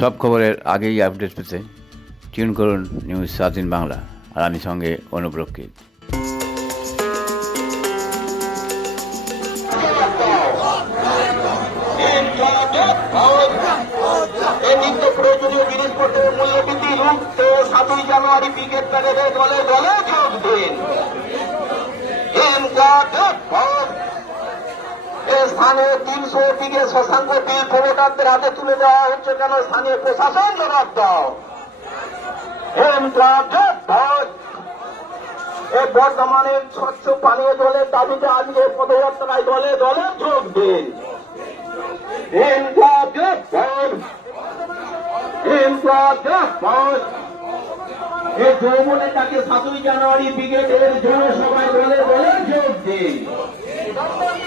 সব খবরের আগেই আপডেট পেতে টিউন করুন নিউজ স্বাধীন বাংলা আর আমি সঙ্গে অনুপ্রক্ষিত জানুয়ারি দলে দলে যোগ দিন স্থানে তিনশো দিকে শশাঙ্ক বিল প্রমোটারদের হাতে তুলে দেওয়া হচ্ছে কেন? স্থানীয় প্রশাসন জবাব দাও। এই বর্তমানের স্বচ্ছ পানীয় জলের দাবিতে আজকে পদযাত্রায় দলে দলে যোগ দিন। যৌবনে তাকে সাতই জানুয়ারি ব্রিগেডের জনসভায় বলে বলে যোগ দিন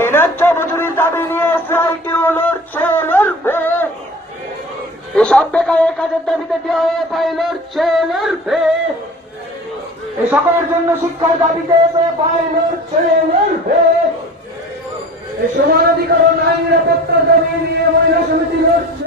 এই ন্যায্য মজুরির দাবি নিয়ে সিআইটিও লড়ছে, লড়বে। এসব বেকারের কাজের দাবিতে দেওয়া পাই লড়ছে, লড়বে। এই সকলের জন্য শিক্ষার দাবিতে এসে পাই লড়ছে, লড়বে। এই সমান অধিকার ও নারী নিরাপত্তার দাবি নিয়ে মহিলা সমিতি লড়ছে।